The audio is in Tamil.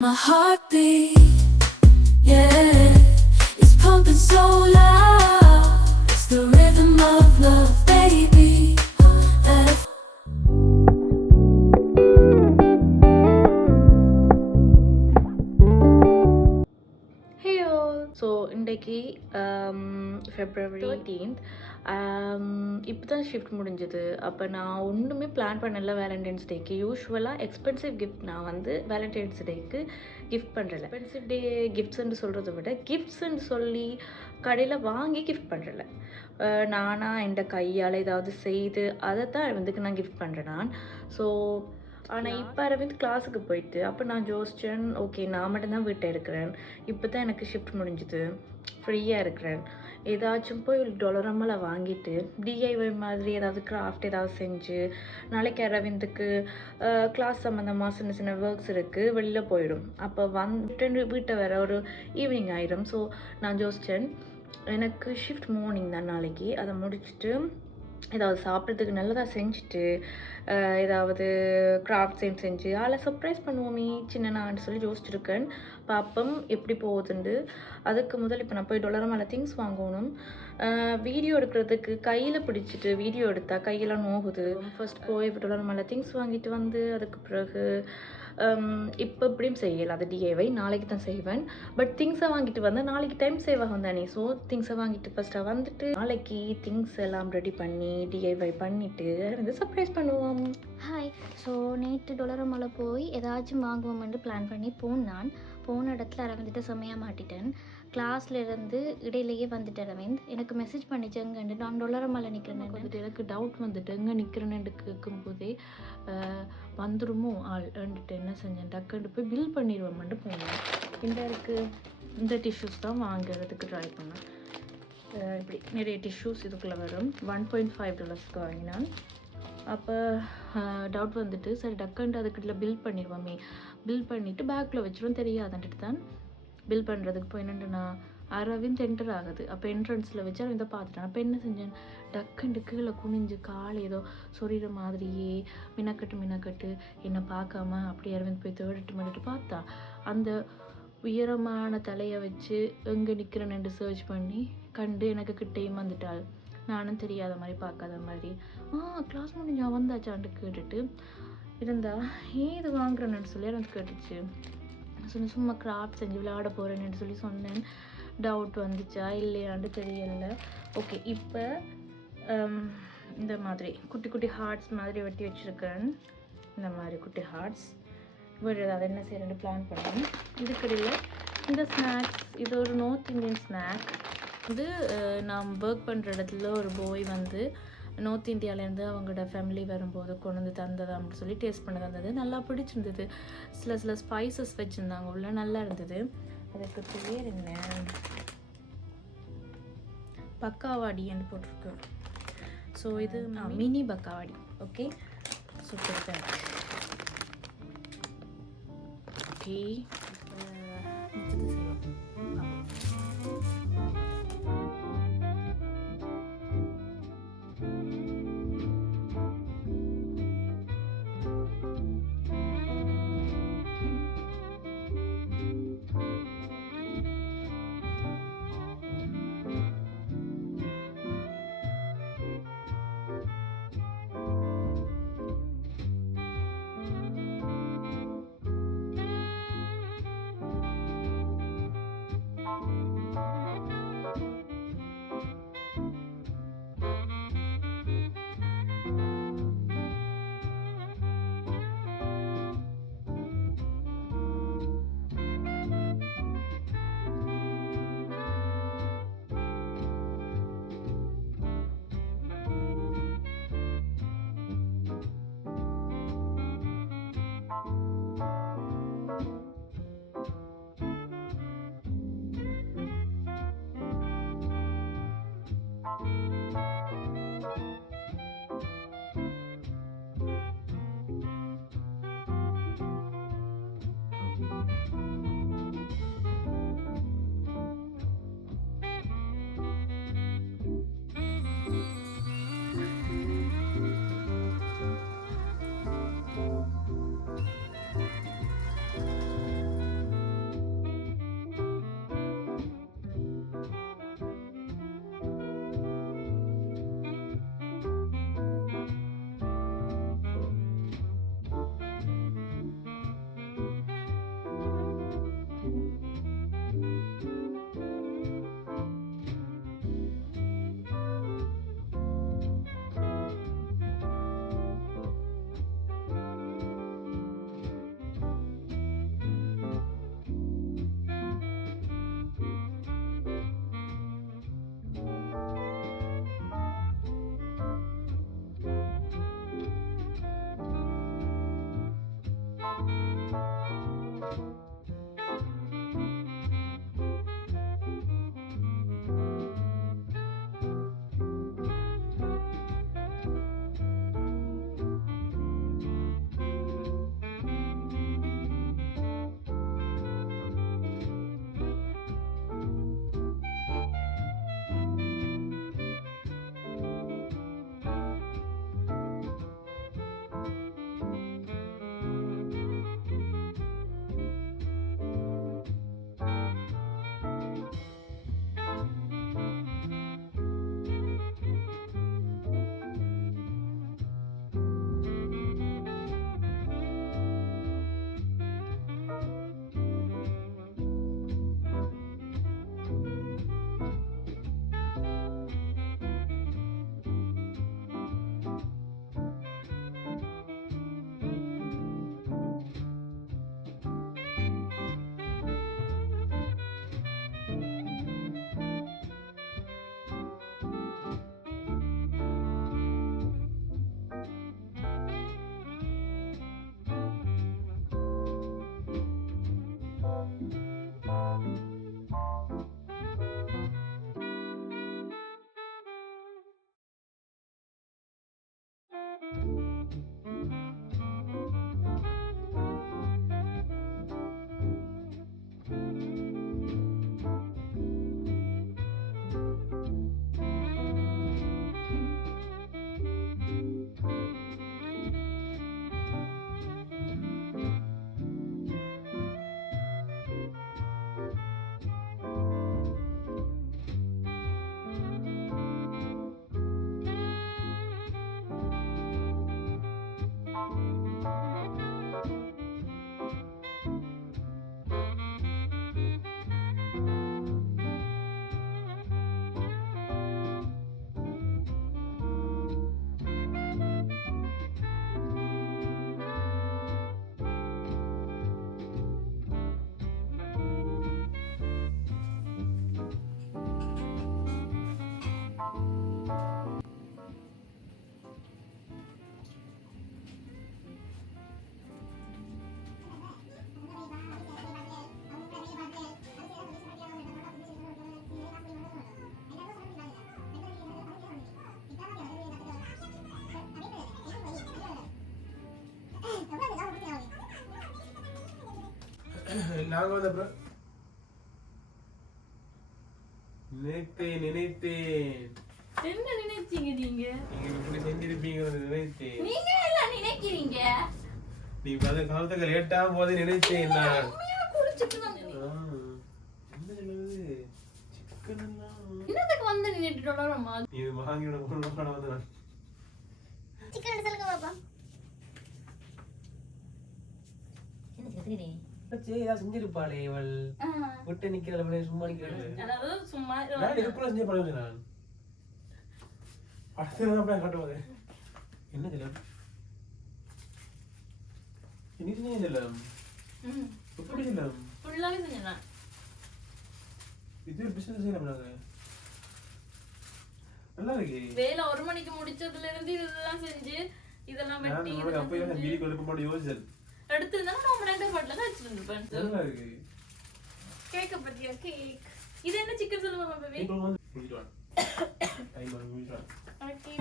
My heartbeat, yeah, it's pumping so loud. It's the rhythm of love, baby. That Hey all! So இன்றைக்கு ஃபெப்ரவரி 13th இப்போ தான் ஷிஃப்ட் முடிஞ்சது. அப்போ நான் ஒன்றுமே பிளான் பண்ணல வேலண்டைன்ஸ் டேக்கு. யூஸ்வலாக எக்ஸ்பென்சிவ் கிஃப்ட் நான் வந்து வேலண்டைன்ஸ் டேக்கு கிஃப்ட் பண்ணுறல. எக்ஸ்பென்சிவ் டே கிஃப்ட்ஸ்ன்னு சொல்கிறத விட கிஃப்ட்ஸ்ன்னு சொல்லி கடையில் வாங்கி கிஃப்ட் பண்ணுறல. நானாக என் கையால் ஏதாவது செய்து அதை தான் வந்து நான் கிஃப்ட் பண்ணுறேன் நான். ஸோ ஆனால் இப்போ அரவிந்த் கிளாஸுக்கு போயிட்டு அப்போ நான் யோசிச்சேன், ஓகே நான் மட்டும்தான் வீட்டில் இருக்கிறேன், இப்போ தான் எனக்கு ஷிஃப்ட் முடிஞ்சுது, ஃப்ரீயாக இருக்கிறேன், ஏதாச்சும் போய் டொலரமலை வாங்கிட்டு டிஐஒய் மாதிரி ஏதாவது கிராஃப்ட் ஏதாவது செஞ்சு நாளைக்கு அரவிந்துக்கு கிளாஸ் சம்மந்தமாக சின்ன சின்ன ஒர்க்ஸ் இருக்குது, வெளியில் போயிடும். அப்போ வந்துட்டு வீட்டை வர ஒரு ஈவினிங் ஆயிடும். ஸோ நான் யோசித்தேன், எனக்கு ஷிஃப்ட் மார்னிங் தான் நாளைக்கு, அதை முடிச்சுட்டு ஏதாவது சாப்பிட்றதுக்கு நல்லதாக செஞ்சுட்டு ஏதாவது கிராஃப்ட் செஞ்சு அதில் சர்ப்ரைஸ் பண்ணுவோமே சின்னனான்னு சொல்லி யோசிச்சிருக்கேன். பாப்பம் எப்படி போகுதுண்டு. அதுக்கு முதல் இப்போ நான் போய் டொலரமலை திங்ஸ் வாங்கணும். வீடியோ எடுக்கிறதுக்கு கையில் பிடிச்சிட்டு வீடியோ எடுத்தால் கையெல்லாம் நோகுது. ஃபர்ஸ்ட் போய் டொலரமலை திங்ஸ் வாங்கிட்டு வந்து அதுக்கு பிறகு இப்போ இப்படியும் செய்யலை, அது டிஐவை நாளைக்கு தான் செய்வேன். பட் திங்ஸை வாங்கிட்டு வந்தால் நாளைக்கு டைம் சேவ் ஆகும் தானே. ஸோ திங்ஸை வாங்கிட்டு ஃபஸ்ட்டாக வந்துட்டு நாளைக்கு திங்ஸ் எல்லாம் ரெடி பண்ணி டிஐவை பண்ணிவிட்டு வந்து சர்ப்ரைஸ் பண்ணுவோம். ஹாய். ஸோ நேற்று டொலரமலை போய் ஏதாச்சும் வாங்குவோம்னு பிளான் பண்ணி போனான். போன இடத்துல அரவிந்திட்ட செம்மையாக மாட்டிட்டேன். கிளாஸ்லேருந்து இடையிலேயே வந்துட்டு அரவிந்த் எனக்கு மெசேஜ் பண்ணிச்சு எங்கண்டு நான் டொலரமலை நிற்கிறேன். வந்துட்டு எனக்கு டவுட் வந்துட்டு எங்கே நிற்கிறேன்னு கேட்கும்போதே வந்துடுமோ ஆள்ன்ட்டு என்ன செஞ்சேன், டக்குன்ட்டு போய் பில் பண்ணிடுவோம்ட்டு போனேன். இந்த டிஷ்யூஸ் தான் வாங்குறதுக்கு ட்ரை பண்ணேன். இப்படி நிறைய டிஷ்யூஸ் இதுக்குள்ளே வரும். $1.5 வாங்கினான். அப்போ டவுட் வந்துட்டு சரி டக்குன்ட்டு அதுக்கிட்ட பில் பண்ணிடுவோமே, பில் பண்ணிவிட்டு பேக்கில் வச்சிடும் தெரியாதுன்ட்டு தான் பில் பண்ணுறதுக்கு போய் என்னென்னா அரவிந்த் என்டர் ஆகுது. அப்போ என்ட்ரன்ஸில் வச்சு அரவிந்தை பார்த்துட்டேன். அப்போ என்ன செஞ்சேன், டக்குண்டு கீழே குனிஞ்சு கால் ஏதோ சொரிகிற மாதிரியே மினக்கட்டு என்னை பார்க்காம அப்படியே அரவிந்த் போய் தேடிட்டு பார்த்தா அந்த உயரமான தலையை வச்சு எங்கே நிற்கிறேன்னு சர்ச் பண்ணி கண்டு எனக்கு கிட்டேயும் வந்துட்டாள். நானும் தெரியாத மாதிரி பார்க்காத மாதிரி கிளாஸ் முடிஞ்சா வந்தாச்சான்ட்டு கேட்டுட்டு இருந்தா ஏது வாங்குறேன்னு சொல்லி எனக்கு கேட்டுச்சு. சும்மா கிராஃப்ட் செஞ்சு விளையாட போகிறேன்னு சொல்லி சொன்னேன். டவுட் வந்துச்சா இல்லையான்னு தெரியலை. ஓகே, இப்போ இந்த மாதிரி குட்டி குட்டி ஹார்ட்ஸ் மாதிரி வெட்டி வச்சுருக்கேன். இந்த மாதிரி குட்டி ஹார்ட்ஸ் வேறு அதை என்ன செய்யறேன்னு பிளான் பண்ணேன். இதுக்கடையில் இந்த ஸ்நாக்ஸ், இது ஒரு நார்த் இந்தியன் ஸ்நாக். வந்து நான் ஒர்க் பண்ணுற இடத்துல ஒரு பாய் வந்து நார்த் இந்தியாவிலேருந்து அவங்களோட ஃபேமிலி வரும்போது கொண்டு வந்து தந்தது அப்படின்னு சொல்லி டேஸ்ட் பண்ண தந்தது. நல்லா பிடிச்சிருந்தது. சில ஸ்பைசஸ் வச்சுருந்தாங்க உள்ள, நல்லா இருந்தது. அதுக்கு பேர் என்ன, பக்காவாடின்னு போட்டிருக்கு. ஸோ இது மினி பக்காவாடி. Okay, super. ஓகே, நாங்க வந்து அப்புறம் நினைத்தேன் என்ன நினைச்சீங்க நீங்க நீங்க இப்படி செஞ்சிருப்பீங்கன்னு நினைத்தேன். நீங்க எல்லாம் நினைக்கிறீங்க நீ பல காலத்துக்கு லேட்டா போது நினைத்தேன் நான். உண்மையா குளிச்சுட்டு தான் என்ன சொல்லுது சிக்கன் எல்லாம் இன்னத்துக்கு வந்து $90 நீ வாங்கியோட பொருள் வந்து நான் சிக்கன் சொல்லுங்க பாப்பா. ஏதாவது செஞ்சிருப்பாளே இவள் விட்டு நிக்கிறத சும்மா நிக்கிறது. அதாவது சும்மா நான் இதுக்குள்ள செஞ்ச படம் நான் அடுத்து காட்டுவாங்க. என்ன செல்லம் என்ன செஞ்ச செல்லம் எப்படி செல்லம் ஃபுல்லாவே செஞ்சேன். இது ஒரு பிசினஸ் செய்யலாம் நாங்க. நல்லா இருக்கு. வேலை 1 மணிக்கு முடிச்சதுல இருந்து இதெல்லாம் செஞ்சு இதெல்லாம் வெட்டி நான் அப்பவே நான் வீடியோ கால் பண்ணி யோசிச்சேன். எடுத்துனா நம்ம ரெண்டு பாட்டில தான் வச்சிருந்தேன். நல்லா இருக்கு. கேக்க பத்தியா கேக். இது என்ன சிக்கன் சொல்லுங்க பேபி. இப்போ வந்து முடிச்சிட்டு வா. டைம் ஆகுது முடிச்சிட்டு வா. ஓகே.